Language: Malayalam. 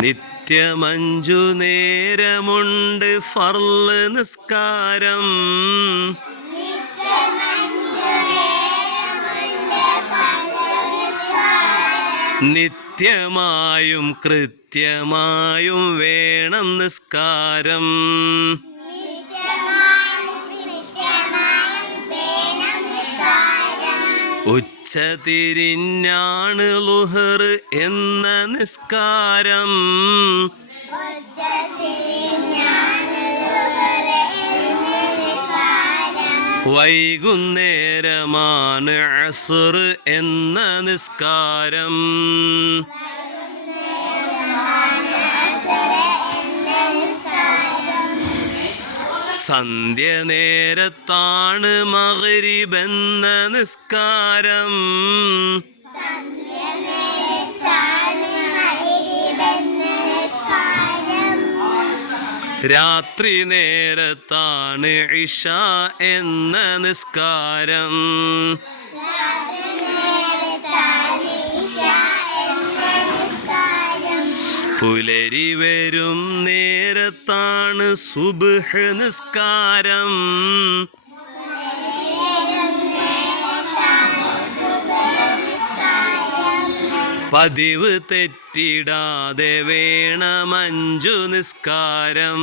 നിത്യമഞ്ചു നേരമുണ്ട് ഫർൾ നിസ്കാരം. നിത്യമായും കൃത്യമായും വേണം നിസ്കാരം. ഉച്ച തിരിഞ്ഞാണ് ലുഹർ എന്ന നിസ്കാരം. വൈകുന്നേരമാണ് അസുർ എന്ന നിസ്കാരം. സന്ധ്യ നേരത്താണ് മകരിബെന്ന നിസ്കാരം. രാത്രി നേരത്താണ് ഇഷ എന്ന നിസ്കാരം. പുലരി വരും നേരത്താണ് സുബഹ നിസ്കാരം. പതിവ് തെറ്റിടാതെ വേണമഞ്ചു നിസ്കാരം.